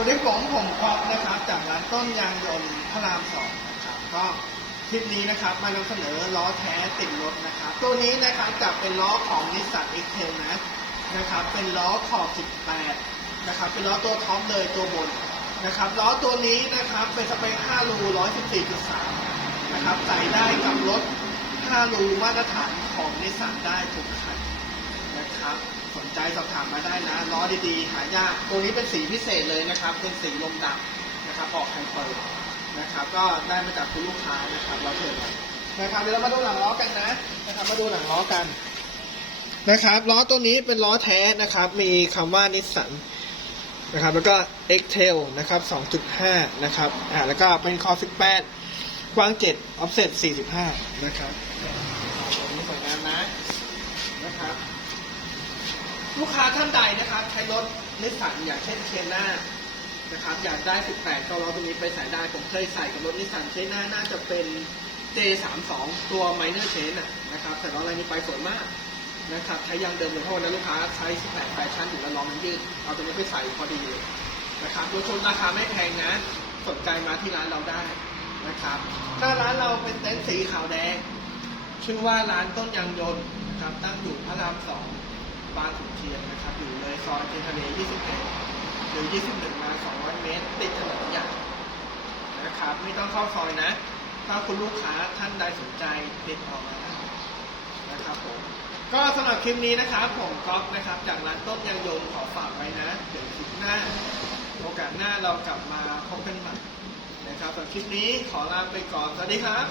วัสดีผมผมกอฟนะครับจากร้านต้นยางยนต์พระรามสองนะครับก็คลิปนี้นะครับมานำเสนอล้อแท้ติดรถนะครับ ตัวนี้นะครับจะเป็นล้อของนิสสันเอ็กเทลนะนะครับ เป็นล้อขอบ 18 นะครับ เป็นล้อตัวท็อปเลยตัวบนนะครับล้อตัวนี้นะครับเป็นสเปค 5 รู 114.3 นะครับใส่ได้กับรถ 5 รูมาตรฐานของนิสสันได้ทุกคัน นะครับ สนใจสอบถามมาได้นะล้อดีๆ หายากตัวนี้เป็นสีพิเศษเลยนะครับ เป็นสีลมดำนะครับออกไฮเปอร์นะครับ ก็ได้มาจากคุณลูกค้านะครับเราเชิญนะครับเดี๋ยวเรามาดูหลังล้อกันนะนะครับ มาดูหลังล้อกันนะครับล้อตัวนี้เป็นล้อแท้นะครับ มีคำว่านิสสันนะครับ แล้วก็ x t a i l นะครับ2.5 นะครับอ่าแล้วก็เป็นคอ18กว้าง7 offset 45 นะครับตัวนี้สวยงามนะนะครับ ลูกค้าท่านใดนะครับ ใช้รถนิสสันอย่างเช่นเทียน่านะครับ อยากได้ 18 ก็ล้อตัวนี้ไปใส่ได้ ผมเคยใส่กับรถนิสสันเทียน่าน่าจะเป็น J32 ตัว minor chain นะนะครับ แต่ล้อลายนี้ไปสวยมากนะครับใช้ยางเดิมเลยเพราะวันนั้นลูกค้าใช้ 18 แฟชั่นอยู่แล้วล้อมันยืดเอาตัวนี้ไปใส่พอดีเลยนะครับรถชนราคาไม่แพงนะ สนใจมาที่ร้านเราได้นะครับหน้าร้านเราเป็นเต็นท์สีขาวแดง ชื่อว่าร้านต้นยางยนต์นะครับตั้งอยู่พระรามสอง บางขุนเทียนนะครับ อยู่เลยซอยเทียนทะเล 21 หรือ 21 มา 200 เมตร ติดถนนใหญ่นะครับ ไม่ต้องเข้าซอยนะ ถ้าคุณลูกค้าท่านใดสนใจติดต่อมานะครับผมก็สำหรับคลิปนี้นะครับผมก๊อฟนะครับ จากร้านต้นยางยนต์ขอฝากไว้นะ เดี๋ยวคลิปหน้า โอกาสหน้าเรากลับมาพบกันใหม่นะครับสำหรับคลิปนี้ขอลาไปก่อน สวัสดีครับ